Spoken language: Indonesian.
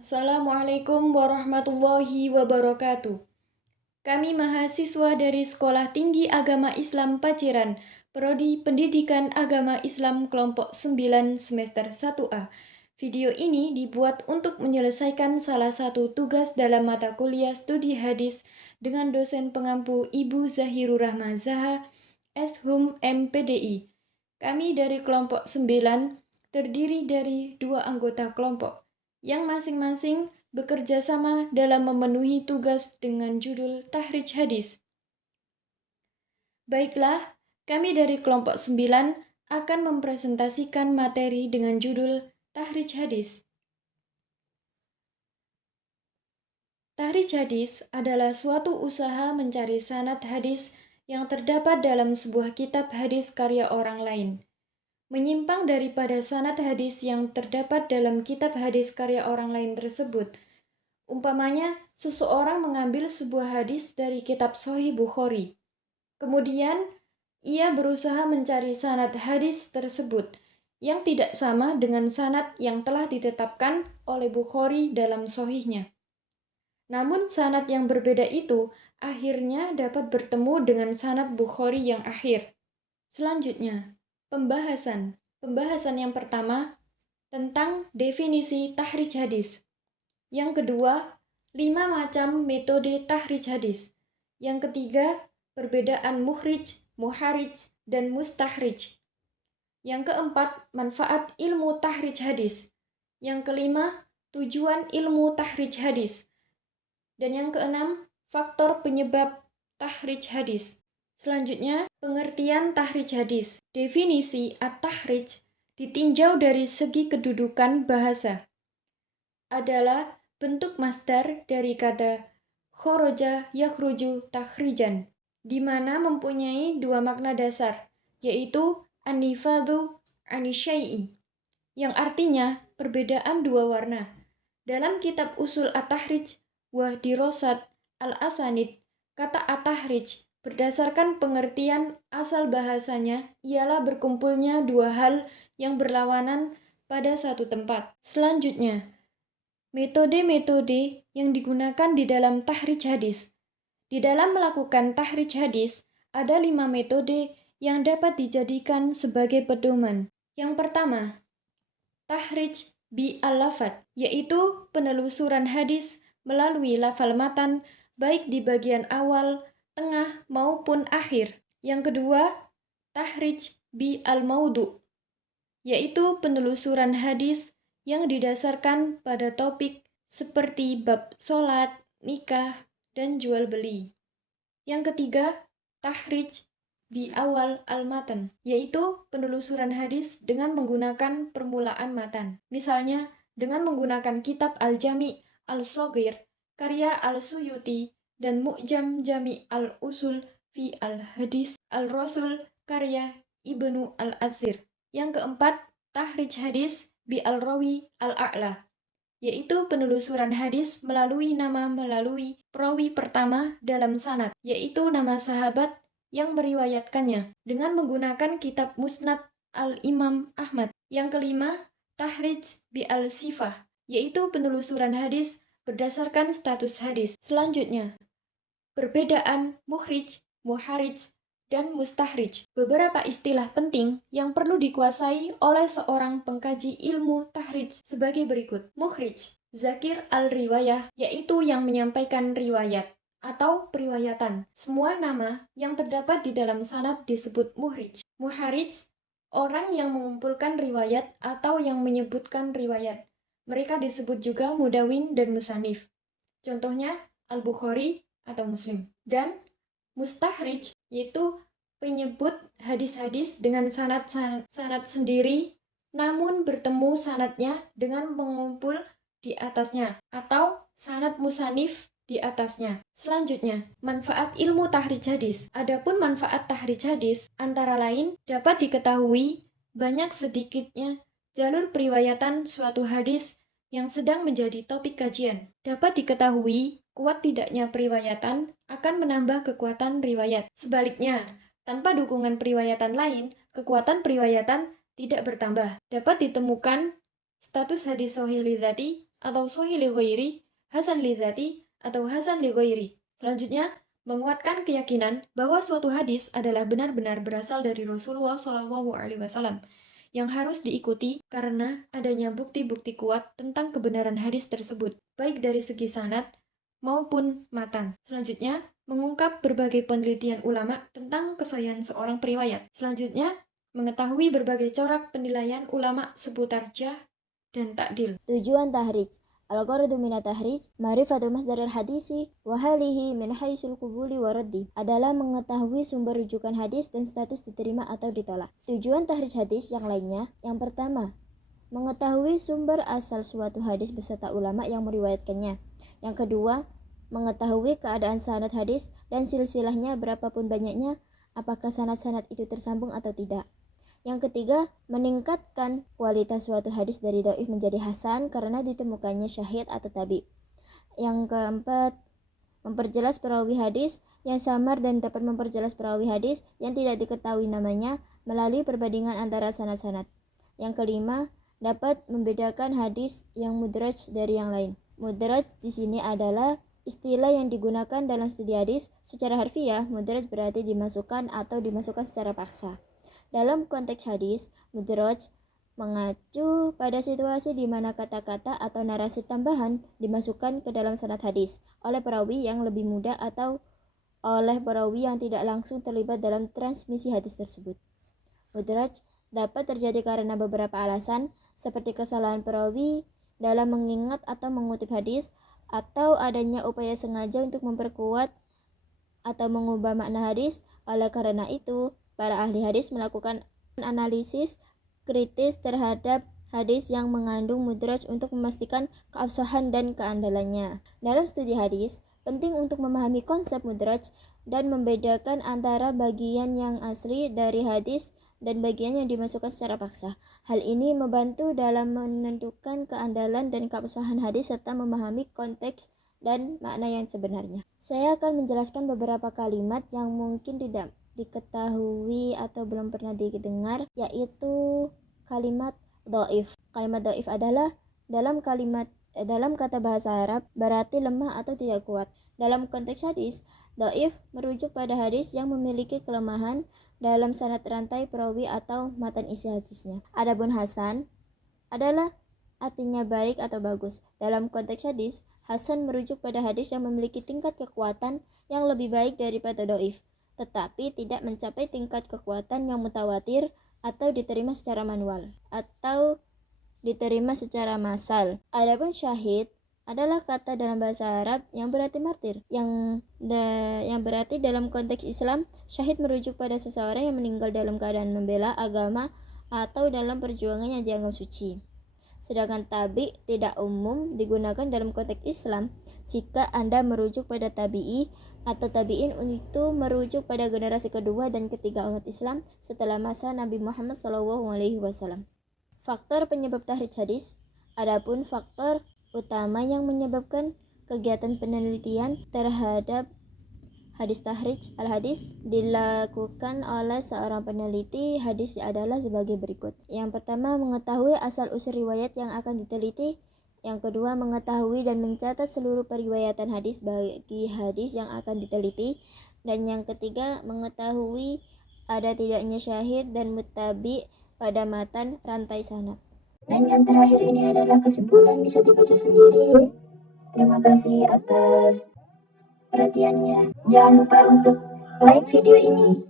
Assalamualaikum warahmatullahi wabarakatuh. Kami mahasiswa dari Sekolah Tinggi Agama Islam Paciran, Prodi Pendidikan Agama Islam kelompok 9 semester 1A. Video ini dibuat untuk menyelesaikan salah satu tugas dalam mata kuliah studi hadis dengan dosen pengampu Ibu Zahirur Rahma Zaha, S.Hum MPDI. Kami dari kelompok 9 terdiri dari 2 anggota kelompok yang masing-masing bekerja sama dalam memenuhi tugas dengan judul Tahrij Hadis. Baiklah, kami dari kelompok 9 akan mempresentasikan materi dengan judul Tahrij Hadis. Tahrij hadis adalah suatu usaha mencari sanad hadis yang terdapat dalam sebuah kitab hadis karya orang lain. Menyimpang daripada sanad hadis yang terdapat dalam kitab hadis karya orang lain tersebut. Umpamanya, seseorang mengambil sebuah hadis dari kitab Sahih Bukhari. Kemudian, ia berusaha mencari sanad hadis tersebut yang tidak sama dengan sanad yang telah ditetapkan oleh Bukhari dalam Sahihnya. Namun sanad yang berbeda itu akhirnya dapat bertemu dengan sanad Bukhari yang akhir. Selanjutnya, pembahasan. Pembahasan yang pertama tentang definisi tahrij hadis. Yang kedua, 5 macam metode tahrij hadis. Yang ketiga, perbedaan mukhrij, muharrij, dan mustahrij. Yang keempat, manfaat ilmu tahrij hadis. Yang kelima, tujuan ilmu tahrij hadis. Dan yang keenam, faktor penyebab tahrij hadis. Selanjutnya, pengertian tahrij hadis. Definisi at-tahrij ditinjau dari segi kedudukan bahasa. Adalah bentuk masdar dari kata khoroja yakhruju takhrijan, di mana mempunyai 2 makna dasar, yaitu an-nifadhu anisyai'i, yang artinya perbedaan 2 warna. Dalam kitab usul at-tahrij wa dirosat al-asanid, kata at-tahrij berdasarkan pengertian asal bahasanya ialah berkumpulnya 2 hal yang berlawanan pada satu tempat. Selanjutnya, metode-metode yang digunakan di dalam tahrij hadis. Di dalam melakukan tahrij hadis, ada 5 metode yang dapat dijadikan sebagai pedoman. Yang pertama, tahrij bi al-lafad, yaitu penelusuran hadis melalui lafal matan baik di bagian awal, tengah, maupun akhir. Yang kedua, tahrij bi al-maudu, yaitu penelusuran hadis yang didasarkan pada topik seperti bab sholat, nikah, dan jual beli. Yang ketiga, tahrij bi awal al-matan, yaitu penelusuran hadis dengan menggunakan permulaan matan. Misalnya, dengan menggunakan kitab Al-Jami' Al-Shaghir, karya Al-Suyuti, dan Mu'jam Jami' Al-Usul fi Al-Hadis Al-Rasul, karya Ibnu Al-Athir. Yang keempat, tahrij hadis bi al-rawi al-a'la, yaitu penelusuran hadis melalui perawi pertama dalam sanad, yaitu nama sahabat yang meriwayatkannya, dengan menggunakan kitab Musnad al-Imam Ahmad. Yang kelima, tahrij bi al-sifah, yaitu penelusuran hadis berdasarkan status hadis. Selanjutnya, perbedaan mukhrij, muharrij, dan mustahrij. Beberapa istilah penting yang perlu dikuasai oleh seorang pengkaji ilmu tahrij sebagai berikut. Mukhrij, zakir al-riwayah, yaitu yang menyampaikan riwayat atau periwayatan. Semua nama yang terdapat di dalam sanad disebut mukhrij. Muharrij, orang yang mengumpulkan riwayat atau yang menyebutkan riwayat. Mereka disebut juga mudawin dan musanif. Contohnya Al-Bukhari atau Muslim. Dan mustahrij, yaitu penyebut hadis-hadis dengan sanad sendiri, namun bertemu sanadnya dengan mengumpul di atasnya, atau sanad musanif di atasnya. Selanjutnya, manfaat ilmu tahrij hadis. Adapun manfaat tahrij hadis antara lain dapat diketahui banyak sedikitnya jalur periwayatan suatu hadis yang sedang menjadi topik kajian. Dapat diketahui kuat tidaknya periwayatan akan menambah kekuatan riwayat. Sebaliknya, tanpa dukungan periwayatan lain, kekuatan periwayatan tidak bertambah. Dapat ditemukan status hadis sahih li dzati atau sahih li ghairi, hasan li dzati atau hasan li ghairi. Selanjutnya, menguatkan keyakinan bahwa suatu hadis adalah benar-benar berasal dari Rasulullah SAW yang harus diikuti karena adanya bukti-bukti kuat tentang kebenaran hadis tersebut, baik dari segi sanad maupun matan. Selanjutnya, mengungkap berbagai penelitian ulama tentang kesahihan seorang periwayat. Selanjutnya, mengetahui berbagai corak penilaian ulama seputar jarh dan ta'dil. Tujuan tahrij. Al-gharadu minat tahrij, ma'rifatu masdaril hadisi, wa halihi min haisul qubuli wa raddi, adalah mengetahui sumber rujukan hadis dan status diterima atau ditolak. Tujuan tahrij hadis yang lainnya, yang pertama, mengetahui sumber asal suatu hadis beserta ulama yang meriwayatkannya. Yang kedua, mengetahui keadaan sanad hadis dan silsilahnya berapapun banyaknya, apakah sanad-sanad itu tersambung atau tidak. Yang ketiga, meningkatkan kualitas suatu hadis dari dhaif menjadi hasan karena ditemukannya syahid atau tabi. Yang keempat, memperjelas perawi hadis yang samar dan dapat memperjelas perawi hadis yang tidak diketahui namanya melalui perbandingan antara sanad-sanad. Yang kelima, dapat membedakan hadis yang mudraj dari yang lain. Mudraj di sini adalah istilah yang digunakan dalam studi hadis. Secara harfiah, mudraj berarti dimasukkan atau dimasukkan secara paksa. Dalam konteks hadis, mudraj mengacu pada situasi di mana kata-kata atau narasi tambahan dimasukkan ke dalam sanad hadis oleh perawi yang lebih muda atau oleh perawi yang tidak langsung terlibat dalam transmisi hadis tersebut. Mudraj dapat terjadi karena beberapa alasan, seperti kesalahan perawi dalam mengingat atau mengutip hadis, atau adanya upaya sengaja untuk memperkuat atau mengubah makna hadis. Oleh karena itu, para ahli hadis melakukan analisis kritis terhadap hadis yang mengandung mudraj untuk memastikan keabsahan dan keandalannya. Dalam studi hadis, penting untuk memahami konsep mudraj dan membedakan antara bagian yang asli dari hadis dan bagian yang dimasukkan secara paksa. Hal ini membantu dalam menentukan keandalan dan keabsahan hadis serta memahami konteks dan makna yang sebenarnya. Saya akan menjelaskan beberapa kalimat yang mungkin tidak diketahui atau belum pernah didengar, yaitu kalimat dhaif. Kalimat dhaif adalah dalam kata bahasa Arab berarti lemah atau tidak kuat. Dalam konteks hadis, dhaif merujuk pada hadis yang memiliki kelemahan dalam sanad rantai perawi atau matan isi hadisnya. Adapun hasan adalah artinya baik atau bagus. Dalam konteks hadis, hasan merujuk pada hadis yang memiliki tingkat kekuatan yang lebih baik daripada dhaif, tetapi tidak mencapai tingkat kekuatan yang mutawatir atau diterima secara manual atau diterima secara massal. Adapun syahid adalah kata dalam bahasa Arab yang berarti martir, yang berarti dalam konteks Islam, syahid merujuk pada seseorang yang meninggal dalam keadaan membela agama atau dalam perjuangan yang dianggap suci. Sedangkan tabi tidak umum digunakan dalam konteks Islam. Jika Anda merujuk pada tabi'i atau tabi'in, itu merujuk pada generasi kedua dan ketiga umat Islam setelah masa Nabi Muhammad SAW. Faktor penyebab tahrij hadis. Adapun faktor utama yang menyebabkan kegiatan penelitian terhadap hadis tahrij al-hadis dilakukan oleh seorang peneliti hadis adalah sebagai berikut. Yang pertama, mengetahui asal-usul riwayat yang akan diteliti. Yang kedua, mengetahui dan mencatat seluruh periwayatan hadis bagi hadis yang akan diteliti. Dan yang ketiga, mengetahui ada tidaknya syahid dan muttabi pada matan rantai sanad. Dan yang terakhir ini adalah kesimpulan, bisa dibaca sendiri. Terima kasih atas perhatiannya. Jangan lupa untuk like video ini.